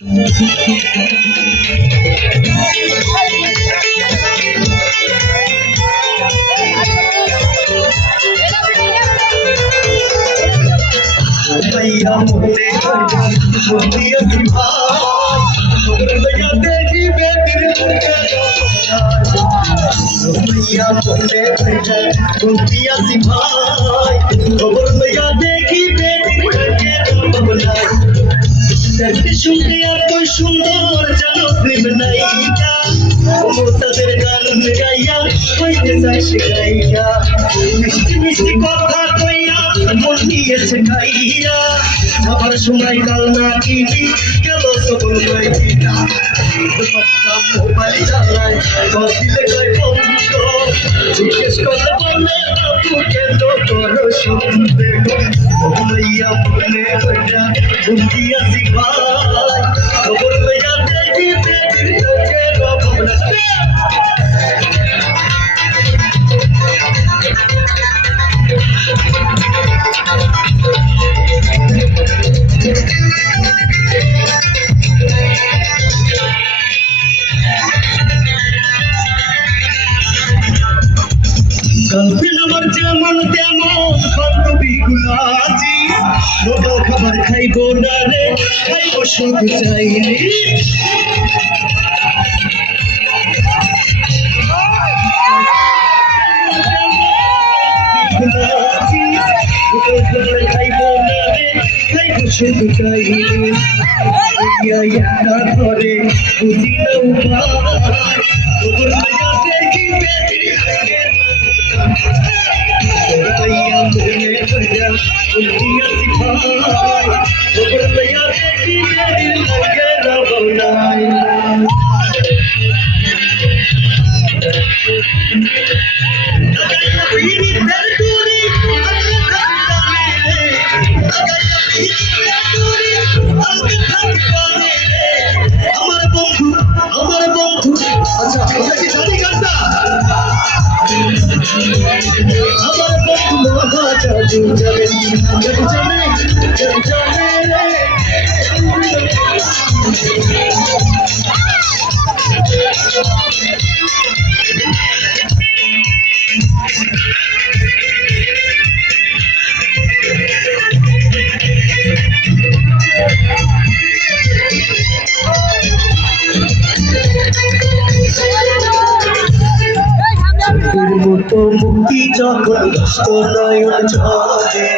भैया मोरे मोतिया सिवा भैया देखी बेतिर भैया मोरे मोतिया सिवा भैया देखी बेतिर शुक्रिया तो सुंदर जनो फिल्म नायिका मोताদের গান গাইয়া হইতে চাই শিখাইয়া মিষ্টি মিষ্টি কথা কইয়া মন দিয়েছে গাইয়া আমার সময় কাল না কিনি গেল সকল গাইয়া সবটা মোবাইল চালায় দিলে কয় বন্ধ জিজ্ঞেস করলে বলে আপু কেন তোর শুনতে ভৈয়া বলে ওইটা ঘুমিয়ে আসি ভাই খবর লইয়া দেখি দেখি তোকে রবনা গার্লফ্রেন্ড আমার যেমন তেমন বান্ধবীগুলো আজি লোকাল খাবার খাইব না রে খাইব সুখ চাইনি খাইব না রে খাইব সুখ চাইনি একটা ধরে বুঝি না উপায় দেখি भैया मोरे भैया उल्टियां सिखाए भैया देखी दिल लगे रवनाए पीनी दर्दूरी আমার বন্ধু আচ্ছা ওটা কি জানি গানটা আমার বন্ধু মহা জাদু যাবে মতো মুক্তি যখন নয়ন ঝরে